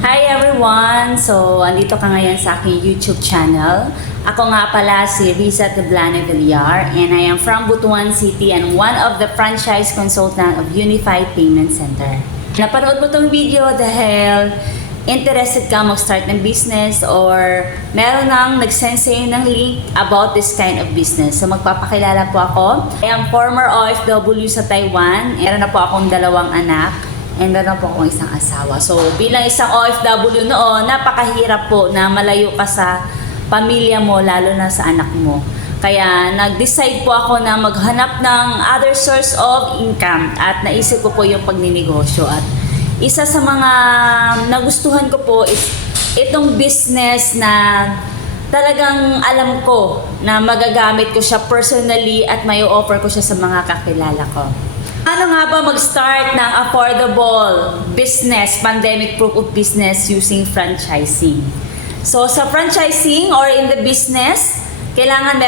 Hi everyone! So, andito ka ngayon sa aking YouTube channel. Ako nga pala si Riza Teblane Villar and I am from Butuan City and one of the franchise consultant of Unified Payment Center. Napanood mo tong video dahil interested ka mag-start ng business or meron nang nag-send sa'yo ng link about this kind of business. So, magpapakilala po ako. I am former OFW sa Taiwan. Meron na po akong 2 anak. And meron po akong isang asawa. So, bilang isang OFW noon, napakahirap po na malayo ka sa pamilya mo, lalo na sa anak mo. Kaya, nag-decide po ako na maghanap ng other source of income at naisip ko po yung pagninegosyo. At isa sa mga nagustuhan ko po is itong business na talagang alam ko na magagamit ko siya personally at may offer ko siya sa mga kakilala ko. Ano nga ba mag-start ng affordable business, pandemic-proof of business using franchising? So, sa franchising or in the business, kailangan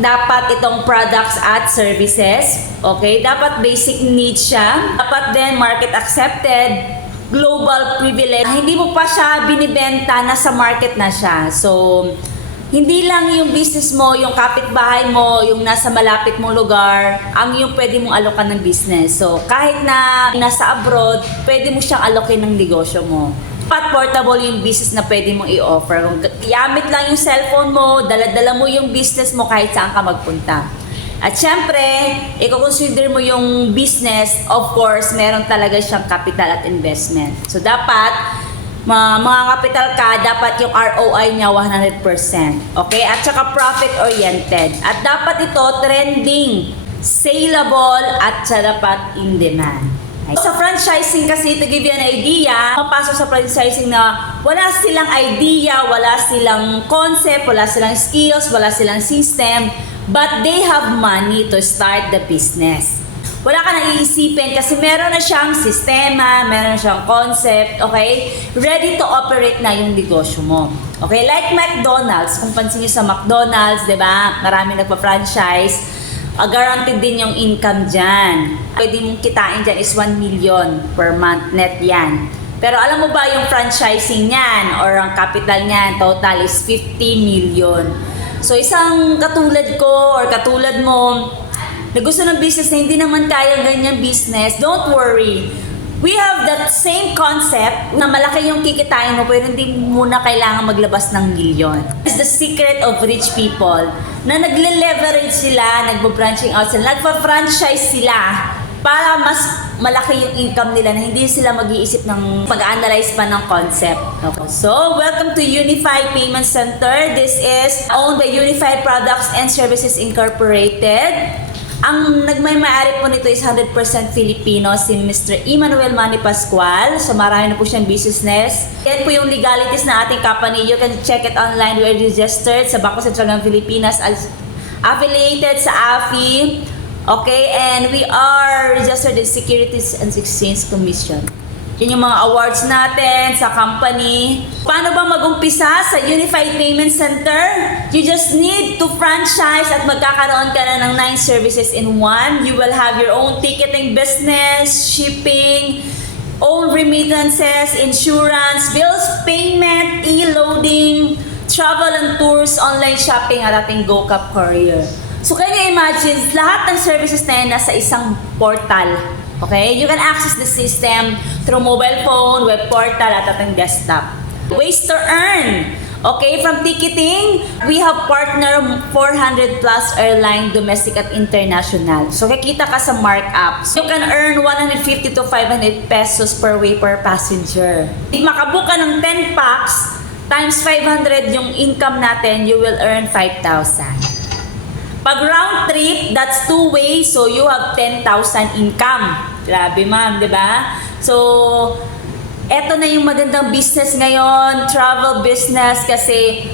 dapat itong products at services. Okay? Dapat basic needs siya. Dapat din market accepted, global privilege. Hindi mo pa siya binibenta, nasa market na siya. So, hindi lang yung business mo, yung kapitbahay mo, yung nasa malapit mong lugar, ang yung pwede mong alokan ng business. So, kahit na nasa abroad, pwede mo siyang alokin ng negosyo mo. Portable yung business na pwede mong i-offer. Kung gamit lang yung cellphone mo, dala-dala mo yung business mo kahit saan ka magpunta. At syempre, i-consider mo yung business, of course, meron talaga siyang capital at investment. So, dapat mga kapital ka, dapat yung ROI niya 100%. Okay? At saka profit-oriented. At dapat ito trending, saleable, at dapat in demand. Okay? Sa franchising kasi, to give you an idea, mapasok sa franchising na wala silang idea, wala silang concept, wala silang skills, wala silang system, but they have money to start the business. Wala ka nang iisipin kasi meron na siyang sistema, meron na siyang concept, okay? Ready to operate na yung negosyo mo. Okay? Like McDonald's, kung pansin niyo sa McDonald's, di ba? Marami nagpa-franchise. Guaranteed din yung income dyan. Pwede mong kitain dyan is 1 million per month net yan. Pero alam mo ba yung franchising niyan or ang capital niyan, total is 50 million. So isang katulad ko or katulad mo, na gusto ng business na hindi naman kaya ganyan business, don't worry. We have that same concept na malaki yung kikitain mo pero hindi muna kailangan maglabas ng milyon. It's the secret of rich people na nagle-leverage sila, nagbo-branching out sila, nagpa-franchise sila para mas malaki yung income nila na hindi sila mag-iisip ng pag-analyze pa ng concept. Okay. So, welcome to Unified Payment Center. This is owned by Unified Products and Services Incorporated. Ang nagmay-ari po nito is 100% Filipino, si Mr. Emmanuel Manny Pascual. So marami na po siyang business. Yan po yung legalities na ating company. You can check it online. We are registered sa Bangko Sentral ng Pilipinas as affiliated sa AFI. Okay, and we are registered in Securities and Exchange Commission. Yan yung mga awards natin sa company. Paano ba mag-umpisa sa Unified Payment Center? You just need to franchise at magkakaroon ka na ng 9 services in one. You will have your own ticketing business, shipping, own remittances, insurance, bills payment, e-loading, travel and tours, online shopping at ating GoCap Courier. So can you imagine, lahat ng services na yan nasa isang portal. Okay? You can access the system through mobile phone, web portal, at ating desktop. Ways to earn. Okay? From ticketing, we have partner 400 plus airline, domestic at international. So, kikita ka sa markup. So, you can earn 150 to 500 pesos per way per passenger. If makabook ka ng 10 packs, times 500 yung income natin, you will earn 5,000. Pag round trip, that's 2 ways, so you have 10,000 income. Grabe ma'am, di ba? So, eto na yung magandang business ngayon, travel business, kasi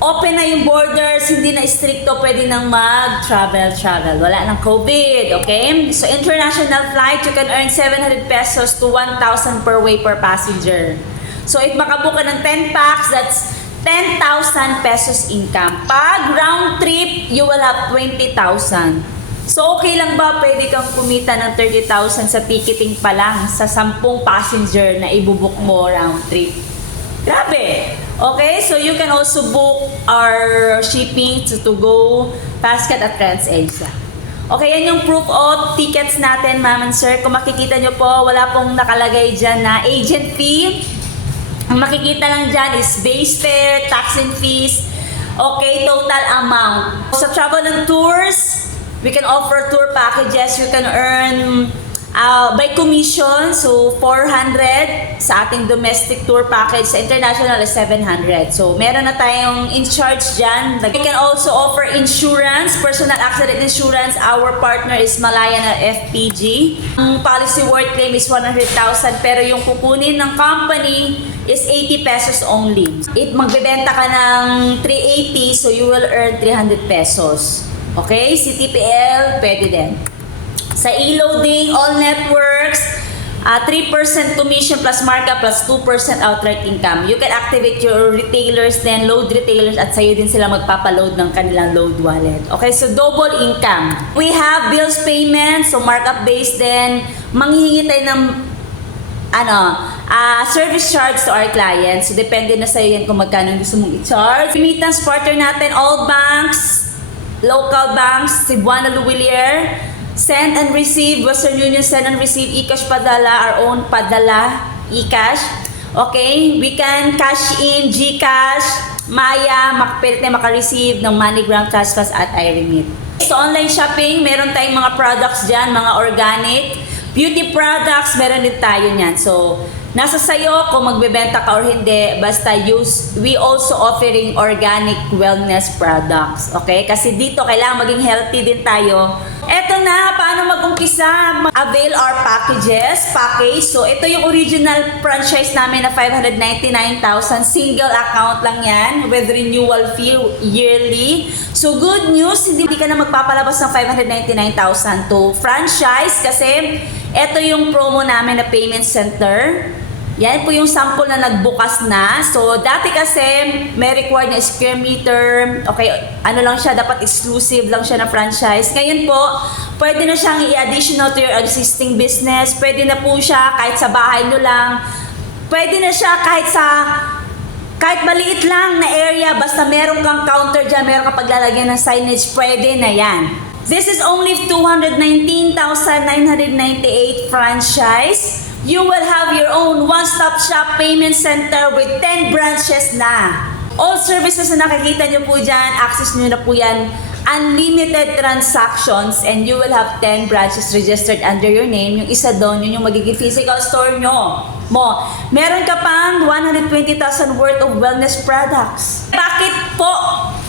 open na yung borders, hindi na stricto pwede nang mag-travel. Wala nang COVID, okay? So, international flight, you can earn 700 pesos to 1,000 per way per passenger. So, if makabook ka ng 10 packs, that's 10,000 pesos income. Pag round trip, you will have 20,000. So, okay lang ba pwede kang kumita ng 30,000 sa ticketing pa lang sa 10 passenger na ibubuk mo round trip? Grabe! Okay, so you can also book our shipping to go basket at TransAsia. Okay, yan yung proof of tickets natin, ma'am and sir. Kung makikita nyo po, wala pong nakalagay dyan na agent fee. Ang makikita lang dyan is base fare, tax and fees, okay, total amount. Sa travel and tours, we can offer tour packages. You can earn by commission, so 400 sa ating domestic tour package. Sa international is 700. So, meron na tayong in charge dyan. We can also offer insurance, personal accident insurance. Our partner is Malayan at FPG. Ang policy worth claim is 100,000, pero yung kukunin ng company is 80 pesos only. If magbebenta ka ng 380, so you will earn 300 pesos. Okay? CTPL, pwede din. Sa e-loading, all networks, 3% commission plus markup plus 2% outright income. You can activate your retailers, then load retailers at sa'yo din sila magpapaload ng kanilang load wallet. Okay, so double income. We have bills payment, so markup based din. Manghihingi tayo ng service charge to our clients. So, depende na sa'yo yan kung magkano gusto mong i-charge. Remittance partner natin, all banks, local banks, Cebuana Luwilier, send and receive, Western Union send and receive, eCash Padala, our own Padala, eCash. Okay, we can cash in, GCash, Maya, pwede tayo makareceive ng MoneyGram, TrustPass at iRemit. So online shopping, meron tayong mga products dyan, mga organic, beauty products, meron din tayo niyan. So, nasa sayo kung magbebenta ka or hindi, basta we also offering organic wellness products. Okay? Kasi dito, kailangan maging healthy din tayo. Eto na, paano mag-umpisa? Avail our package. So, ito yung original franchise namin na 599,000. Single account lang yan with renewal fee yearly. So, good news, hindi ka na magpapalabas ng 599,000 to franchise kasi ito yung promo namin na payment center. Yan po yung sample na nagbukas na. So, dati kasi may required na square meter. Okay, ano lang siya, dapat exclusive lang siya na franchise. Ngayon po, pwede na siyang i-additional to your existing business. Pwede na po siya kahit sa bahay nyo lang. Pwede na siya kahit maliit lang na area, basta meron kang counter dyan, meron kang paglalagyan ng signage, pwede na yan. This is only 219,998 franchise. You will have your own one-stop shop payment center with 10 branches na. All services na nakikita nyo po dyan, access nyo na po yan, unlimited transactions, and you will have 10 branches registered under your name. Yung isa doon, yun yung magiging physical store nyo. Meron ka pang 120,000 worth of wellness products. Bakit po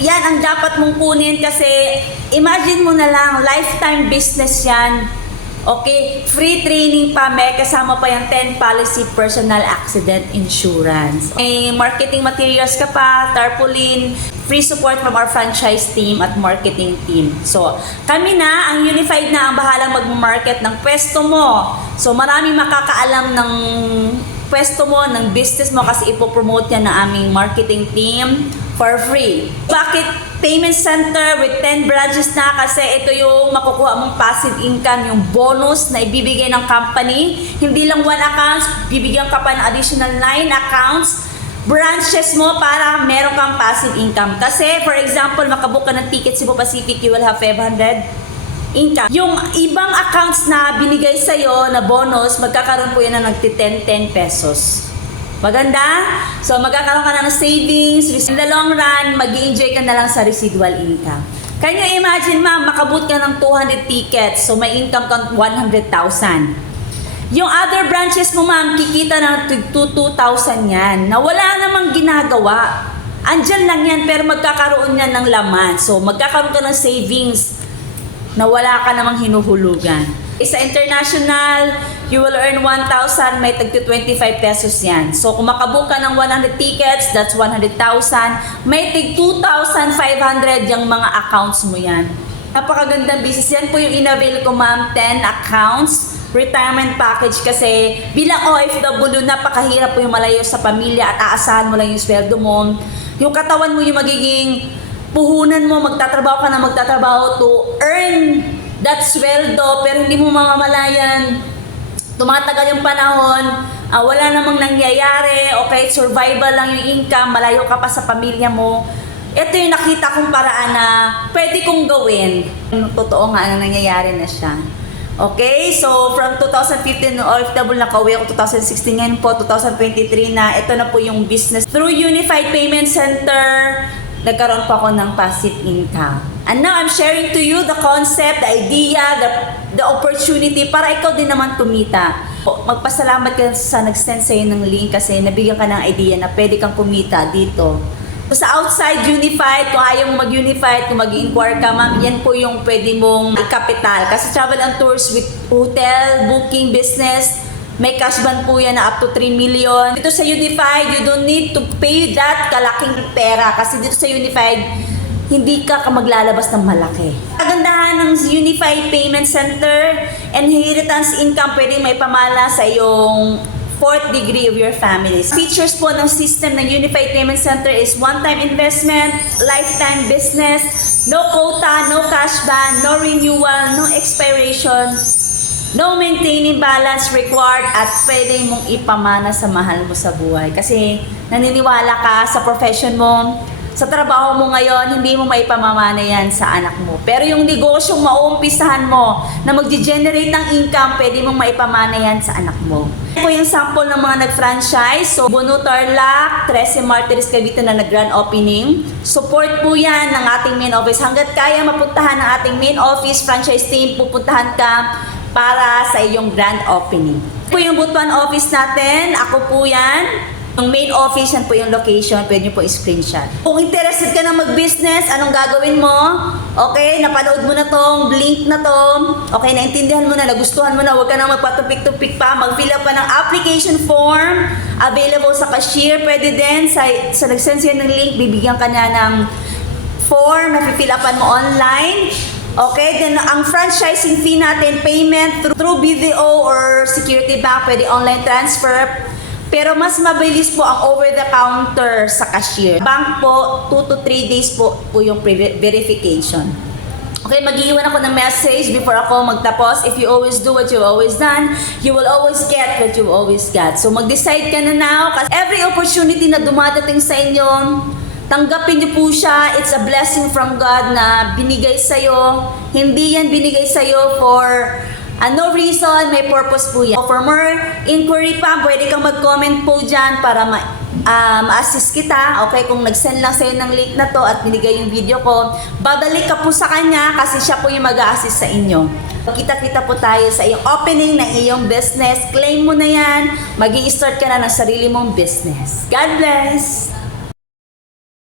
yan ang dapat mong kunin? Kasi imagine mo na lang, lifetime business yan. Okay, free training pa, may kasama pa yung 10 policy personal accident insurance. May marketing materials ka pa, tarpaulin, free support from our franchise team at marketing team. So, kami na, ang Unified na ang bahalang mag-market ng pwesto mo. So, maraming makakaalam ng pwesto mo, ng business mo kasi ipopromote yan ng aming marketing team for free. Bakit payment center with 10 branches na? Kasi ito yung makukuha mong passive income, yung bonus na ibibigay ng company. Hindi lang 1 account, bibigyan ka pa ng additional 9 accounts, branches mo para meron kang passive income. Kasi for example, makabook ka ng ticket Cebu Pacific, you will have 500 income. Yung ibang accounts na binigay sa'yo na bonus, magkakaroon po yan na nagti-10 pesos. Maganda? So, magkakaroon ka na ng savings. In the long run, mag-i-enjoy ka na lang sa residual income. Can you imagine, ma'am, makabut ka ng 200 tickets, so may income kang 100,000. Yung other branches mo, ma'am, kikita na 2,000 yan, na wala namang ginagawa. Andyan lang yan, pero magkakaroon yan ng laman. So, magkakaroon ka ng savings na wala ka namang hinuhulugan. Sa international, you will earn 1,000, may tagti 25 pesos yan. So, kung makabook ka ng 100 tickets, that's 100,000. May tig 2,500 yung mga accounts mo yan. Napakagandang business. Yan po yung in-avail ko, ma'am, 10 accounts. Retirement package kasi bilang OFW, napakahirap po yung malayo sa pamilya at aasahan mo lang yung sweldo mo. Yung katawan mo yung magiging puhunan mo, magtatrabaho ka na magtatrabaho to earn that sweldo, pero hindi mo mamamalayan. Tumatagal yung panahon, wala namang nangyayari, okay, survival lang yung income, malayo ka pa sa pamilya mo, ito yung nakita kong paraan na pwede kong gawin. Totoo nga na nangyayari na siya. Okay, so from 2015 OFW nakauwi ako 2016, ngayon po 2023 na ito na po yung business. Through Unified Payment Center, nagkaroon po ako ng passive income. And now I'm sharing to you the concept, the idea, the opportunity para ikaw din naman kumita. Magpasalamat ka sa nag-send sa'yo ng link kasi nabigyan ka ng idea na pwede kang kumita dito. So, sa outside Unified, kung ayaw mo mag-Unified, kung mag-inquire ka, ma'am, yan po yung pwede mong i-capital. Kasi travel and tours with hotel, booking, business, may cash ban po yan na up to 3 million. Dito sa Unified, you don't need to pay that kalaking pera. Kasi dito sa Unified, hindi ka maglalabas ng malaki. Kagandahan ng Unified Payment Center, inheritance income, pwedeng may pamala sa iyong fourth degree of your family. Features po ng system ng Unified Payment Center is one-time investment, lifetime business, no quota, no cash ban, no renewal, no expiration, no maintaining balance required, at pwede mong ipamana sa mahal mo sa buhay. Kasi naniniwala ka sa profession mo, sa trabaho mo ngayon, hindi mo maipamamana yan sa anak mo. Pero yung negosyong mauumpisahan mo na mag-generate ng income, pwede mong maipamana yan sa anak mo. Ito po yung sample ng mga nag-franchise. So, Bono Tarlac, 13 Martires Cavite na nag-grand opening. Support po yan ng ating main office. Hanggat kaya mapuntahan ng ating main office, franchise team, pupuntahan ka para sa iyong grand opening. Ito po yung Butuan office natin. Ako po yan. Yung main office, yan po yung location, pwede nyo po i-screenshot. Kung interested ka na mag-business, anong gagawin mo? Okay, napanood mo na tong link na to. Okay, naintindihan mo na, nagustuhan mo na, huwag ka na magpatupik-tupik pa. Mag-fill up pa ng application form, available sa cashier. Pwede din, sa nag-send siya ng link, bibigyan ka na ng form na fill upan mo online. Okay, then ang franchising fee natin, payment through BDO or Security Bank, pwede online transfer. Pero mas mabilis po ang over-the-counter sa cashier. Bank po, 2 to 3 days po yung verification. Okay, mag-iwan ako ng message before ako magtapos. If you always do what you've always done, you will always get what you've always got. So mag-decide ka na now. Kasi every opportunity na dumadating sa inyo, tanggapin niyo po siya. It's a blessing from God na binigay sa'yo. Hindi yan binigay sa'yo for no reason, may purpose po yan. For more inquiry pa, pwede kang mag-comment po dyan para ma-assist kita. Okay, kung nag-send lang sa'yo ng link na to at binigay yung video ko, babalik ka po sa kanya kasi siya po yung mag-a-assist sa inyo. Kita-kita po tayo sa iyong opening ng iyong business. Claim mo na yan, mag-i-start ka na ng sarili mong business. God bless!